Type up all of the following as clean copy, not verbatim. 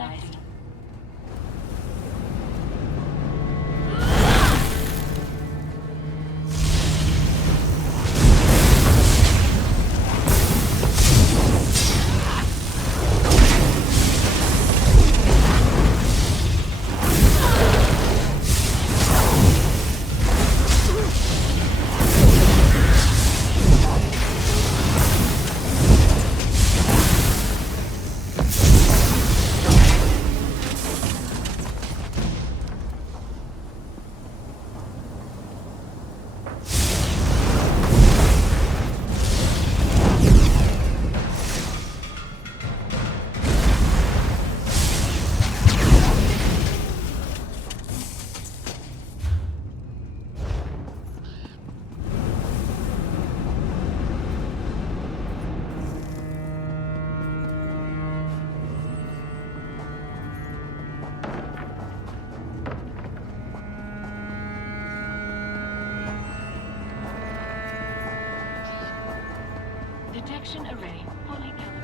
initialized. Detection array fully calibrated.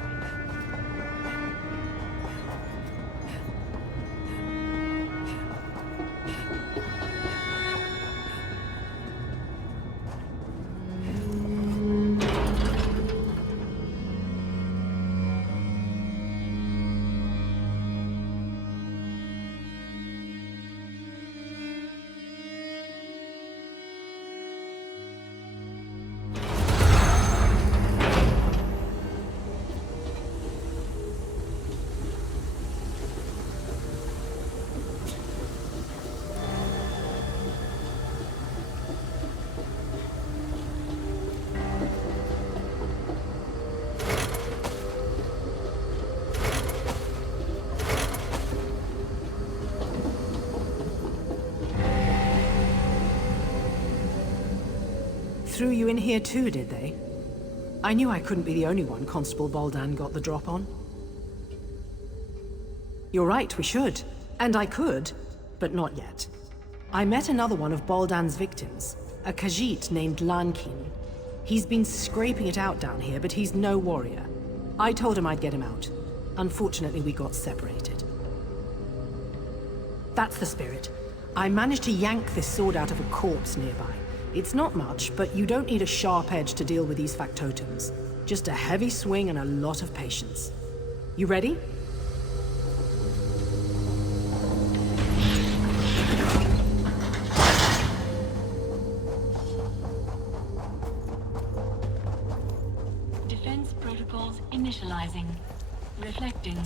Threw you in here too, did they? I knew I couldn't be the only one Constable Baldan got the drop on. You're right, we should. And I could, but not yet. I met another one of Baldan's victims, a Khajiit named Lankin. He's been scraping it out down here, but he's no warrior. I told him I'd get him out. Unfortunately, we got separated. That's the spirit. I managed to yank this sword out of a corpse nearby. It's not much, but you don't need a sharp edge to deal with these factotums. Just a heavy swing and a lot of patience. You ready? Defense protocols initializing. Reflecting.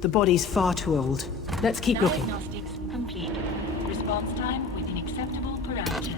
The body's far too old. Let's keep looking. Diagnostics complete. Response time within acceptable parameters.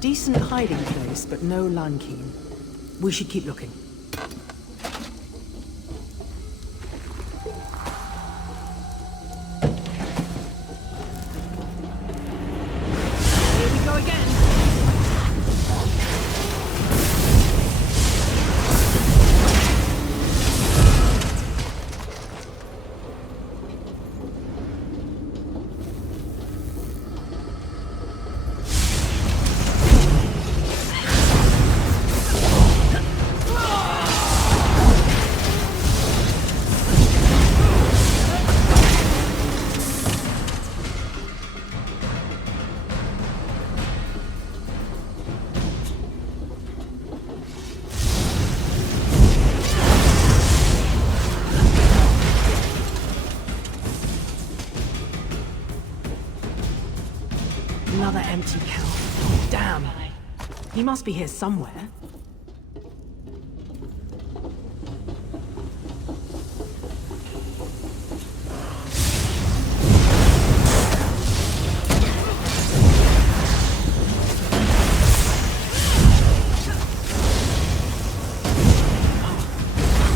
Decent hiding place, but no Lankeen. We should keep looking. Here we go again. Another empty kelp. Damn. He must be here somewhere.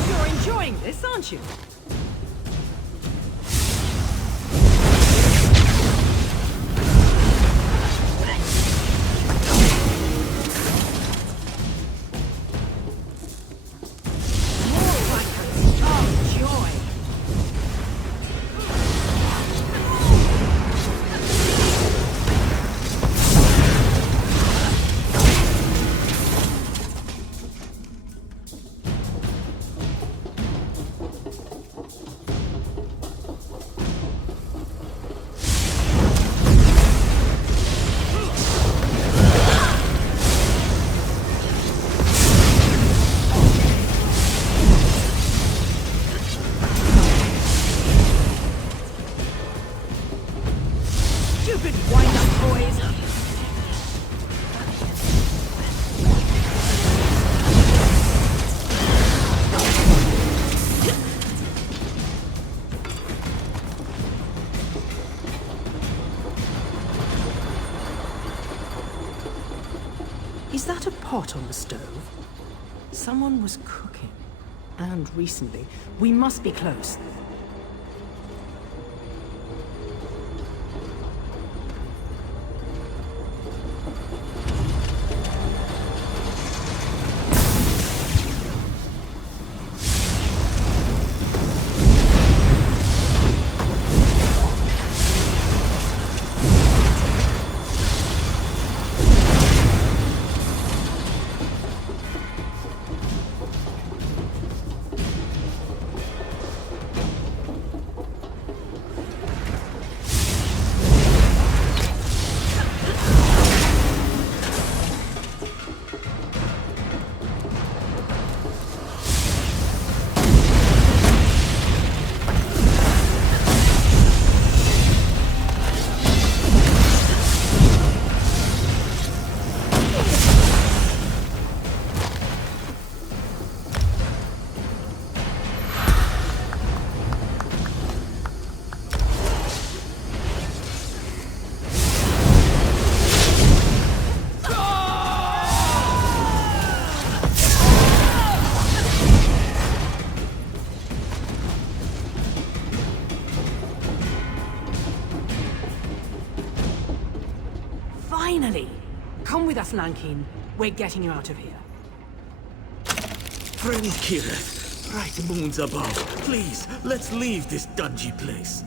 You're enjoying this, aren't you? Is that a pot on the stove? Someone was cooking. And recently. We must be close. Finally! Come with us, Lankeen. We're getting you out of here. Friend Kirith, bright moons above, please, let's leave this dungy place.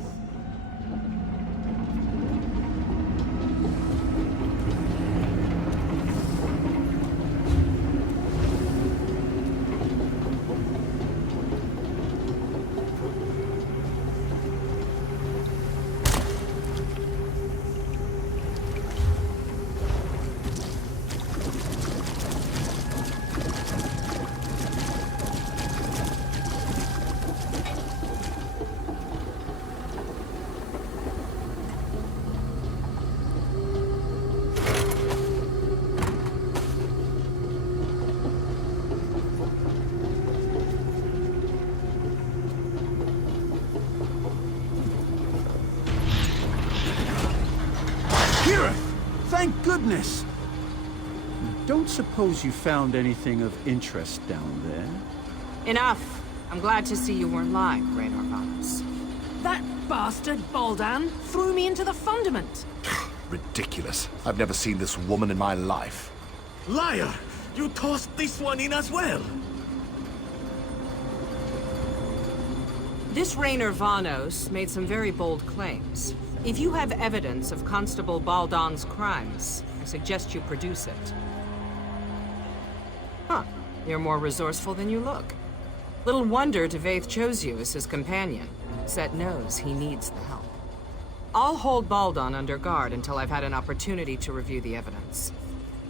Thank goodness! Don't suppose you found anything of interest down there? Enough. I'm glad to see you weren't lying, Raynor Vanos. That bastard Boldan threw me into the fundament. Ridiculous. I've never seen this woman in my life. Liar! You tossed this one in as well! This Raynor Vanos made some very bold claims. If you have evidence of Constable Baldan's crimes, I suggest you produce it. Huh. You're more resourceful than you look. Little wonder Devaith chose you as his companion. Set knows he needs the help. I'll hold Baldan under guard until I've had an opportunity to review the evidence.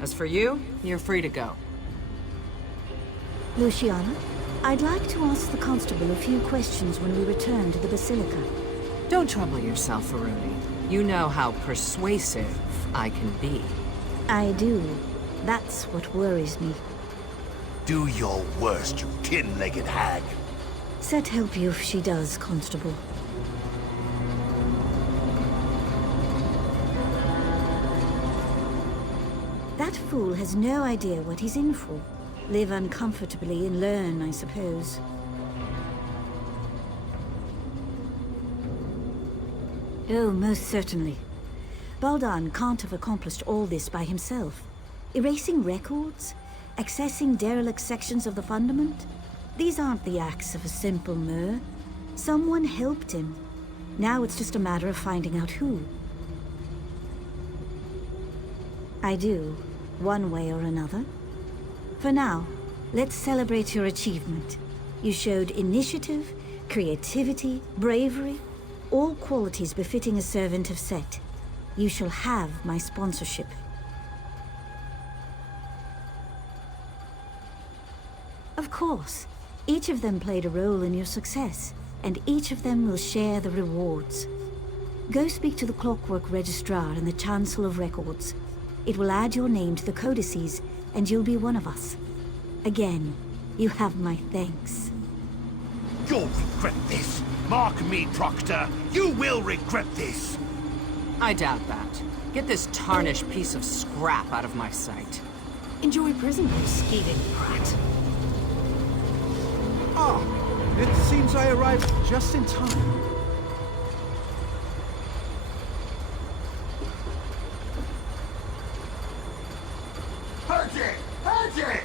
As for you, you're free to go. Luciana, I'd like to ask the Constable a few questions when we return to the Basilica. Don't trouble yourself, Aruni. You know how persuasive I can be. I do. That's what worries me. Do your worst, you tin-legged hag. Set help you if she does, Constable. That fool has no idea what he's in for. Live uncomfortably and learn, I suppose. Oh, most certainly. Baldan can't have accomplished all this by himself. Erasing records? Accessing derelict sections of the fundament? These aren't the acts of a simple Mer. Someone helped him. Now it's just a matter of finding out who. I do, one way or another. For now, let's celebrate your achievement. You showed initiative, creativity, bravery, all qualities befitting a servant of Set. You shall have my sponsorship. Of course, each of them played a role in your success, and each of them will share the rewards. Go speak to the Clockwork Registrar and the Chancellor of Records. It will add your name to the codices, and you'll be one of us. Again, you have my thanks. You'll regret this. Mark me, Proctor. You will regret this. I doubt that. Get this tarnished piece of scrap out of my sight. Enjoy prison, you scheming brat. Ah, it seems I arrived just in time. Hurt it! Hurt it!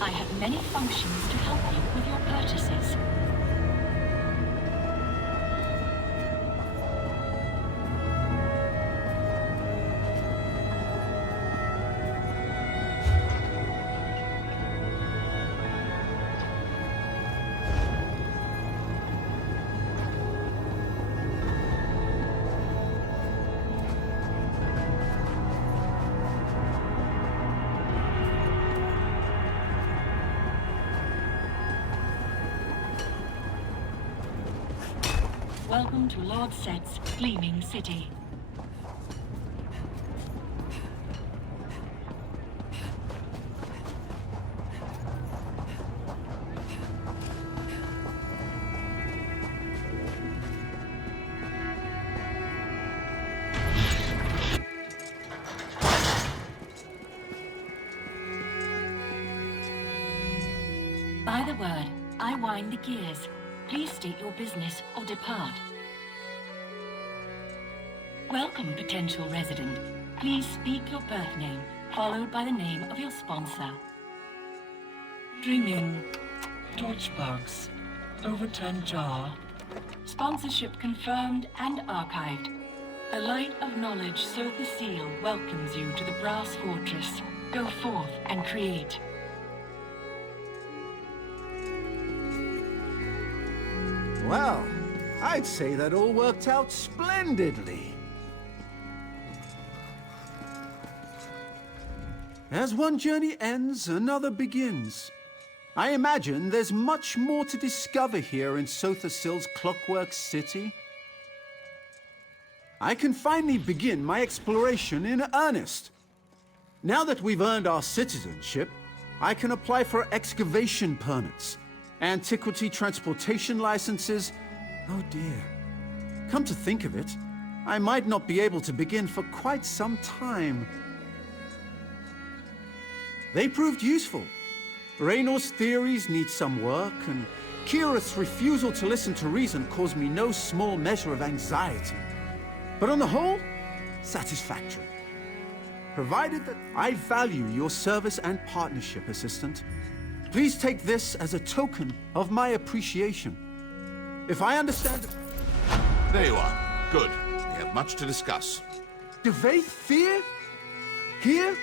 I have many functions to help you with your purchases. Welcome to Lord Set's Gleaming City. By the word, I wind the gears. Please state your business or depart. Welcome, potential resident. Please speak your birth name, followed by the name of your sponsor. Dreaming. Torchbox. Overturned jar. Sponsorship confirmed and archived. The light of knowledge, so the seal, welcomes you to the brass fortress. Go forth and create. Well, I'd say that all worked out splendidly. As one journey ends, another begins. I imagine there's much more to discover here in Sothasil's Clockwork City. I can finally begin my exploration in earnest. Now that we've earned our citizenship, I can apply for excavation permits, antiquity transportation licenses. Oh dear. Come to think of it, I might not be able to begin for quite some time. They proved useful. Raynor's theories need some work, and Kirith's refusal to listen to reason caused me no small measure of anxiety. But on the whole, satisfactory. Provided that I value your service and partnership, Assistant, please take this as a token of my appreciation. If I understand... There you are. Good. We have much to discuss. Devaith Fear? Here?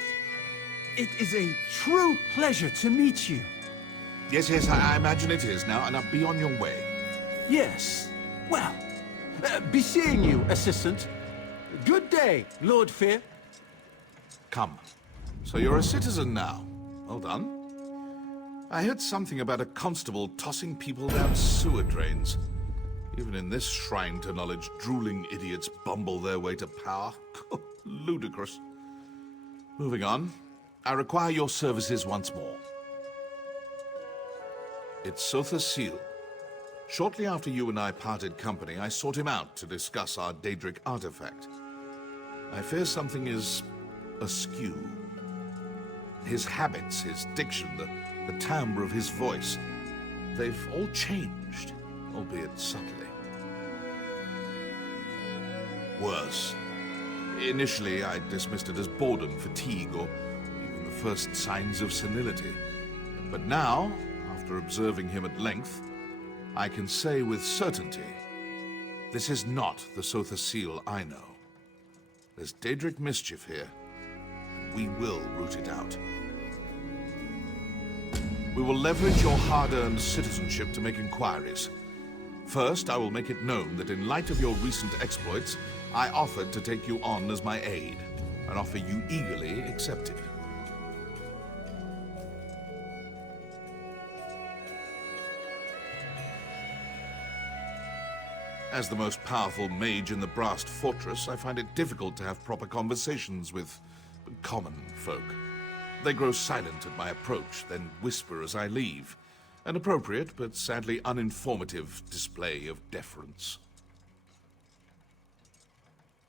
It is a true pleasure to meet you. Yes, I imagine it is now, and I'll be on your way. Yes. Well, be seeing you, Assistant. Good day, Lord Fear. Come. So you're a citizen now. Well done. I heard something about a constable tossing people down sewer drains. Even in this shrine to knowledge, drooling idiots bumble their way to power. Ludicrous. Moving on. I require your services once more. It's Sothasil. Shortly after you and I parted company, I sought him out to discuss our Daedric artifact. I fear something is askew. His habits, his diction, the timbre of his voice, they've all changed, albeit subtly. Worse. Initially, I dismissed it as boredom, fatigue, or even the first signs of senility. But now, after observing him at length, I can say with certainty, this is not the Sothasil I know. There's Daedric mischief here. We will root it out. We will leverage your hard-earned citizenship to make inquiries. First, I will make it known that in light of your recent exploits, I offered to take you on as my aide, an offer you eagerly accepted. As the most powerful mage in the Brassed Fortress, I find it difficult to have proper conversations with common folk. They grow silent at my approach, then whisper as I leave. An appropriate, but sadly uninformative display of deference.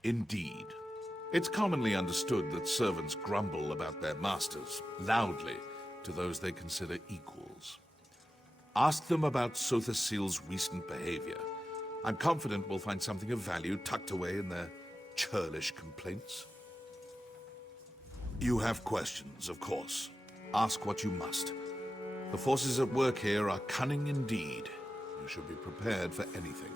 Indeed. It's commonly understood that servants grumble about their masters, loudly, to those they consider equals. Ask them about Sothasil's recent behavior. I'm confident we'll find something of value tucked away in their churlish complaints. You have questions, of course. Ask what you must. The forces at work here are cunning indeed. You should be prepared for anything.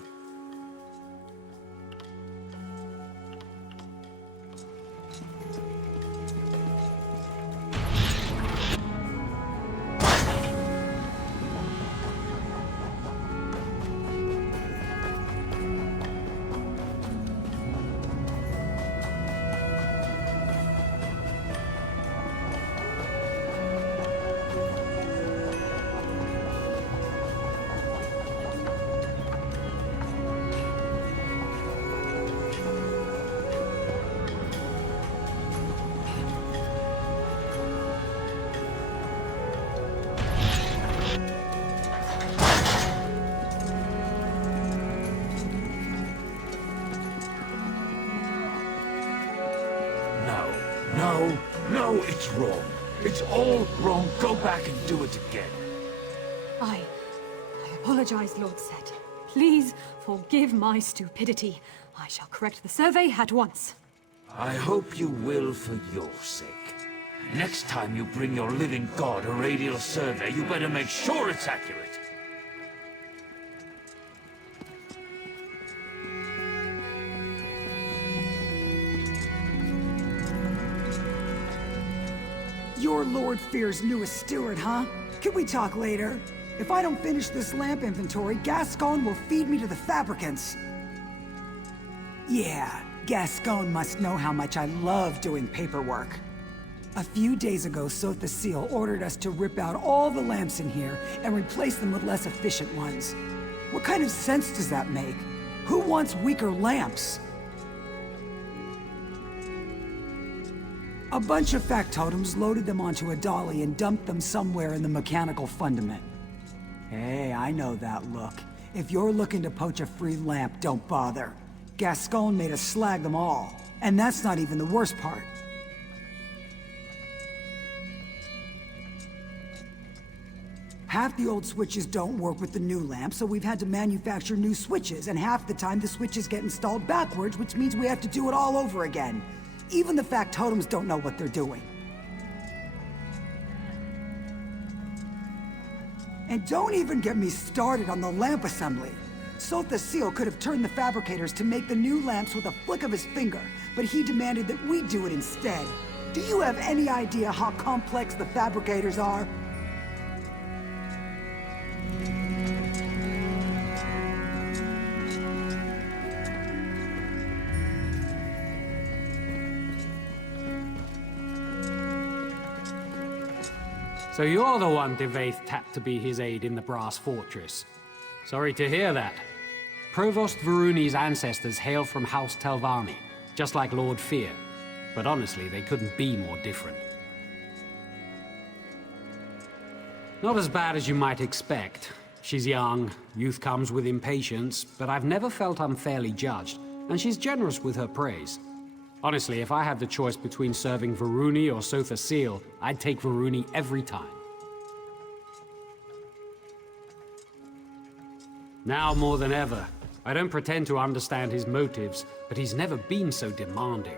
No, it's wrong. It's all wrong. Go back and do it again. I apologize, Lord Set. Please forgive my stupidity. I shall correct the survey at once. I hope you will for your sake. Next time you bring your living god a radial survey, you better make sure it's accurate. You're Lord Fear's newest steward, huh? Can we talk later? If I don't finish this lamp inventory, Gascon will feed me to the fabricants. Yeah, Gascon must know how much I love doing paperwork. A few days ago, Sothe the Seal ordered us to rip out all the lamps in here and replace them with less efficient ones. What kind of sense does that make? Who wants weaker lamps? A bunch of factotums loaded them onto a dolly and dumped them somewhere in the mechanical fundament. Hey, I know that look. If you're looking to poach a free lamp, don't bother. Gascon made us slag them all. And that's not even the worst part. Half the old switches don't work with the new lamp, so we've had to manufacture new switches, and half the time the switches get installed backwards, which means we have to do it all over again. Even the factotums don't know what they're doing. And don't even get me started on the lamp assembly. Sothe the Seal could have turned the fabricators to make the new lamps with a flick of his finger, but he demanded that we do it instead. Do you have any idea how complex the fabricators are? So you're the one Devaith tapped to be his aide in the Brass Fortress. Sorry to hear that. Provost Varuni's ancestors hail from House Telvanni, just like Lord Fear. But honestly, they couldn't be more different. Not as bad as you might expect. She's young, youth comes with impatience, but I've never felt unfairly judged, and she's generous with her praise. Honestly, if I had the choice between serving Varuni or Sothe the Seal, I'd take Varuni every time. Now more than ever. I don't pretend to understand his motives, but he's never been so demanding.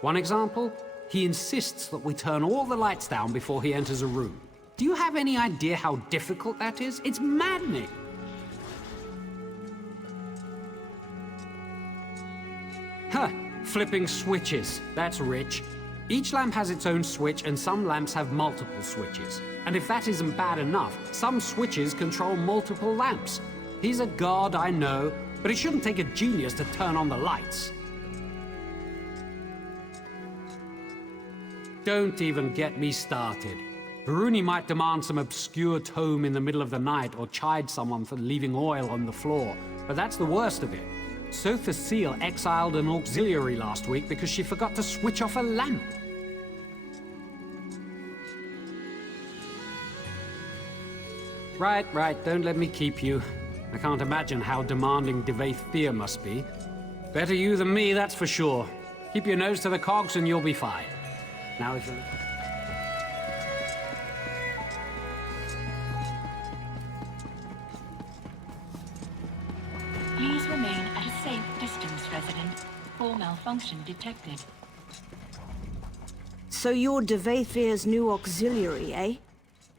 One example? He insists that we turn all the lights down before he enters a room. Do you have any idea how difficult that is? It's maddening! Huh! Flipping switches. That's rich. Each lamp has its own switch, and some lamps have multiple switches. And if that isn't bad enough, some switches control multiple lamps. He's a god, I know, but it shouldn't take a genius to turn on the lights. Don't even get me started. Varuni might demand some obscure tome in the middle of the night or chide someone for leaving oil on the floor, but that's the worst of it. Sothe the Seal exiled an auxiliary last week because she forgot to switch off a lamp. Right, don't let me keep you. I can't imagine how demanding Devaith Fear must be. Better you than me, that's for sure. Keep your nose to the cogs and you'll be fine. Now if you... Please remain at a safe distance, resident. Full malfunction detected. So you're Devaith Fear's new auxiliary, eh?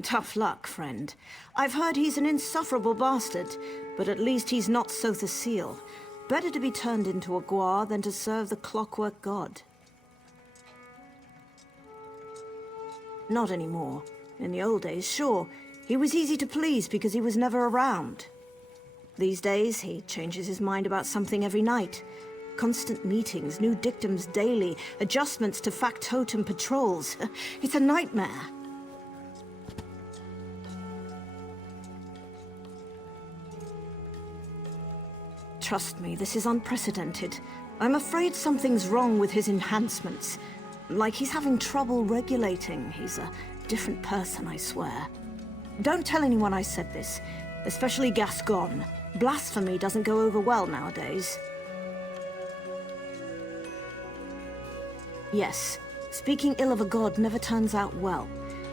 Tough luck, friend. I've heard he's an insufferable bastard, but at least he's not Sothe the Seal. Better to be turned into a guar than to serve the clockwork god. Not anymore. In the old days, sure. He was easy to please because he was never around. These days, he changes his mind about something every night. Constant meetings, new dictums daily, adjustments to factotum patrols. It's a nightmare. Trust me, this is unprecedented. I'm afraid something's wrong with his enhancements. Like he's having trouble regulating. He's a different person, I swear. Don't tell anyone I said this, especially Gascon. Blasphemy doesn't go over well nowadays. Yes, speaking ill of a god never turns out well.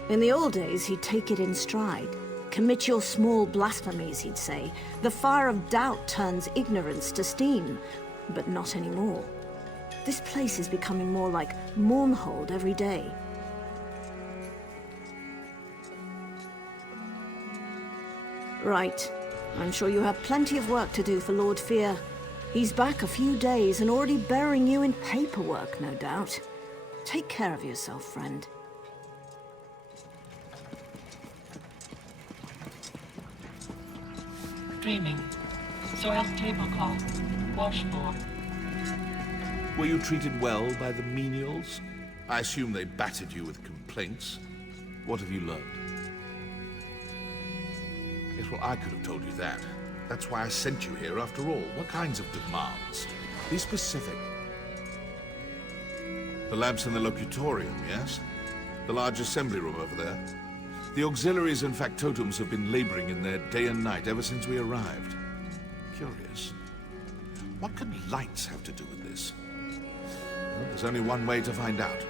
In the old days, he'd take it in stride. Commit your small blasphemies, he'd say. The fire of doubt turns ignorance to steam, but not anymore. This place is becoming more like Mournhold every day. Right. I'm sure you have plenty of work to do for Lord Fear. He's back a few days and already burying you in paperwork, no doubt. Take care of yourself, friend. Streaming. Soiled tablecloth. Washboard. Were you treated well by the menials? I assume they battered you with complaints. What have you learned? Yes, well, I could have told you that. That's why I sent you here after all. What kinds of demands? Be specific. The lamps in the locutorium, yes? The large assembly room over there? The auxiliaries and factotums have been laboring in there day and night ever since we arrived. Curious. What can lights have to do with this? Well, there's only one way to find out.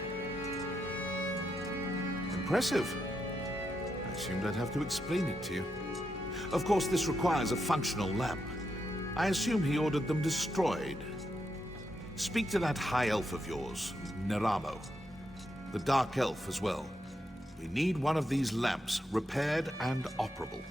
Impressive. I assumed I'd have to explain it to you. Of course, this requires a functional lamp. I assume he ordered them destroyed. Speak to that high elf of yours, Neramo. The dark elf as well. We need one of these lamps repaired and operable.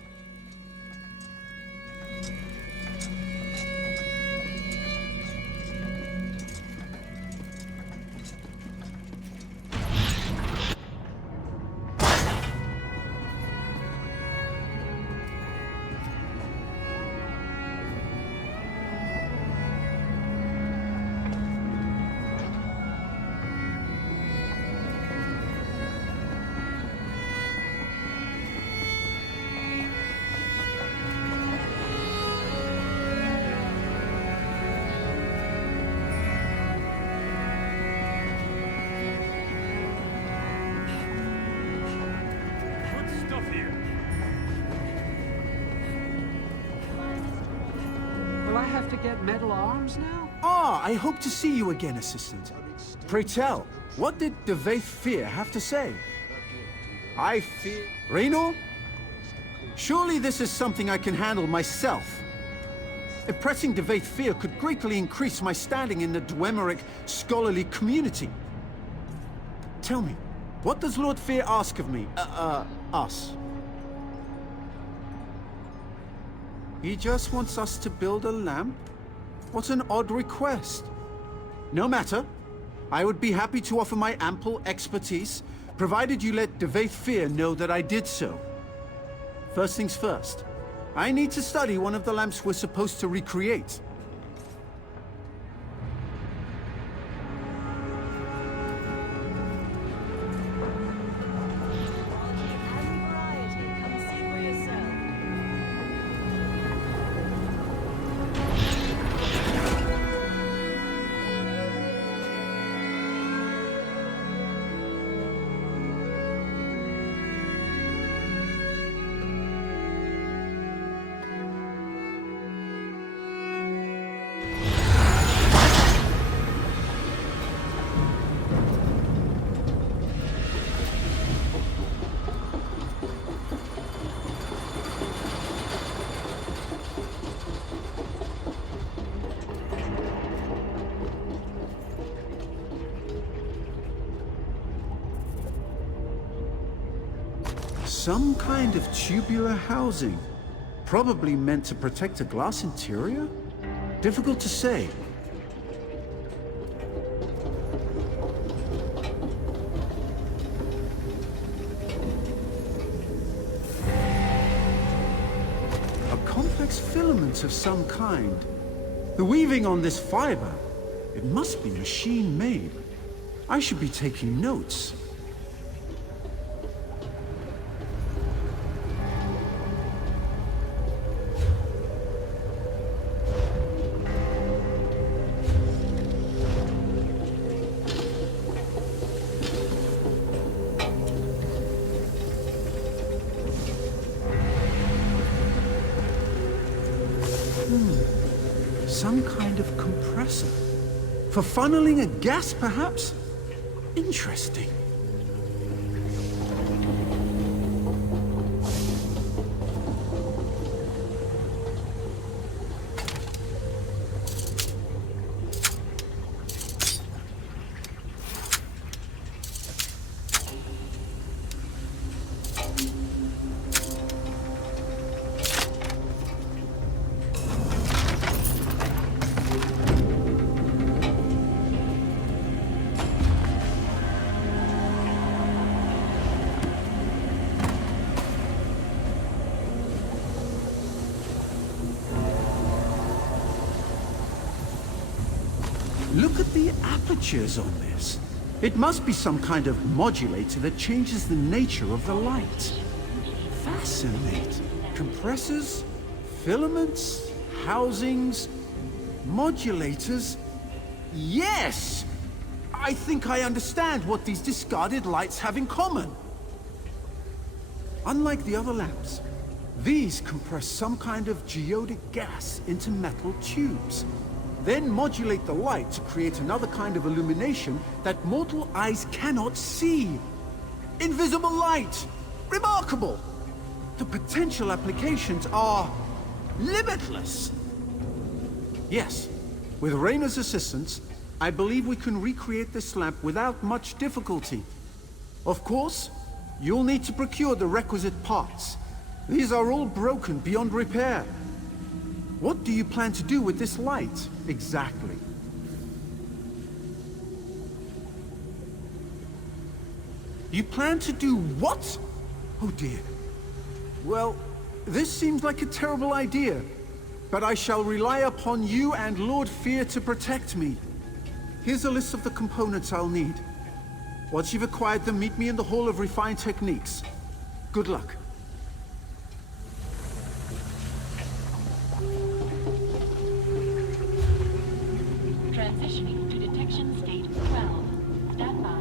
Will I have to get metal arms now? Ah, I hope to see you again, Assistant. Pray tell, what did Devaith Fear have to say? I fear... Raynor? Surely this is something I can handle myself. Impressing Devaith Fear could greatly increase my standing in the Dwemerich scholarly community. Tell me, what does Lord Fear ask of me? Us? He just wants us to build a lamp? What an odd request. No matter. I would be happy to offer my ample expertise, provided you let Devaith Fear know that I did so. First things first. I need to study one of the lamps we're supposed to recreate. Some kind of tubular housing. Probably meant to protect a glass interior? Difficult to say. A complex filament of some kind. The weaving on this fiber, it must be machine-made. I should be taking notes. Some kind of compressor. For funneling a gas, perhaps? Interesting. temperatures on this. It must be some kind of modulator that changes the nature of the light. Fascinating. Compressors, filaments, housings, modulators. Yes! I think I understand what these discarded lights have in common. Unlike the other lamps, these compress some kind of geodic gas into metal tubes, then modulate the light to create another kind of illumination that mortal eyes cannot see. Invisible light! Remarkable! The potential applications are limitless. Yes, with Rayna's assistance, I believe we can recreate this lamp without much difficulty. Of course, you'll need to procure the requisite parts. These are all broken beyond repair. What do you plan to do with this light, exactly? You plan to do what? Oh dear. Well, this seems like a terrible idea, but I shall rely upon you and Lord Fear to protect me. Here's a list of the components I'll need. Once you've acquired them, meet me in the Hall of Refined Techniques. Good luck. Transitioning to detection state 12. Stand by.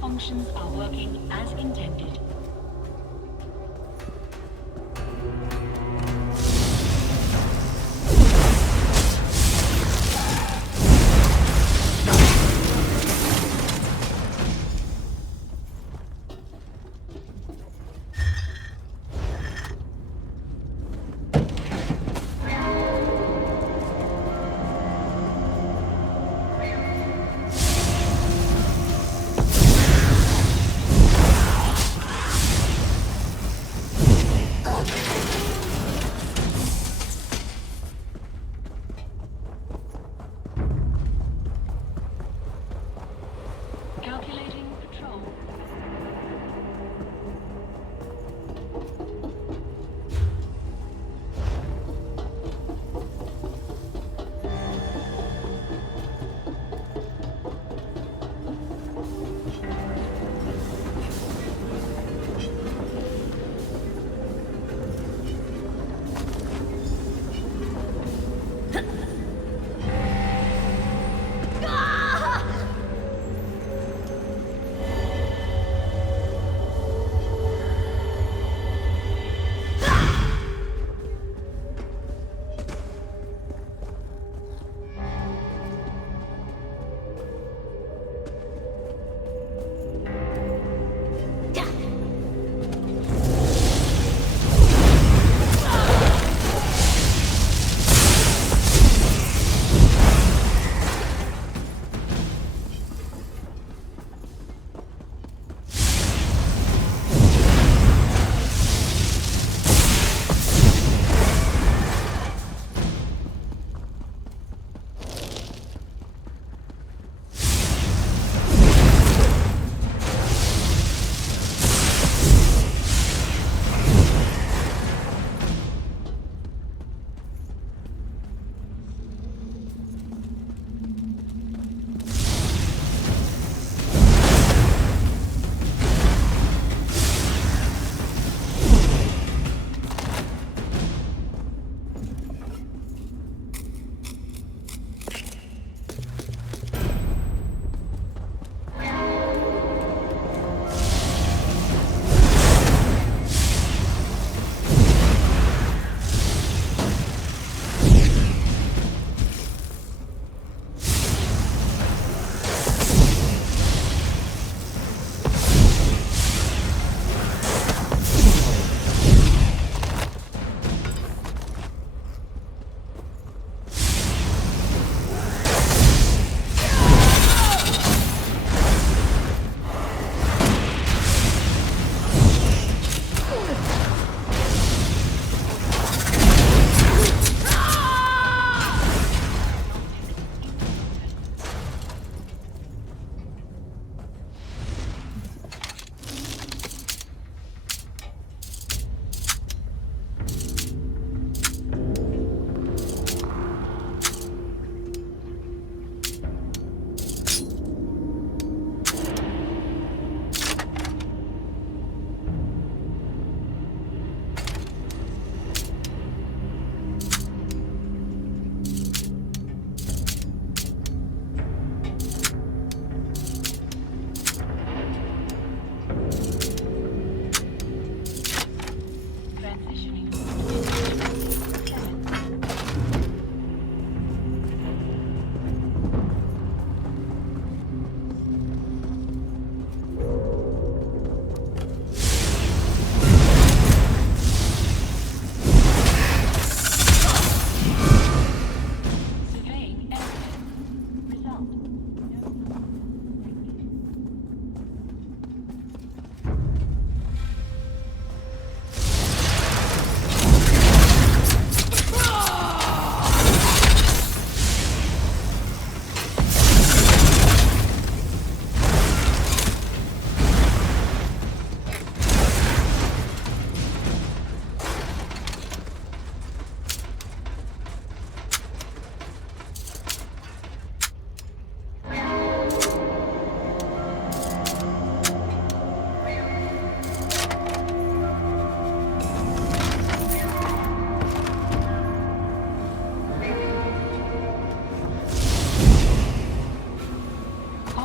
Functions are working as intended.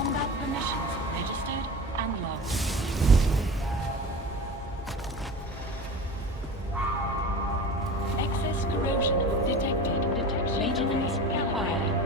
Combat permissions registered and logged. Excess corrosion detected. Maintenance required.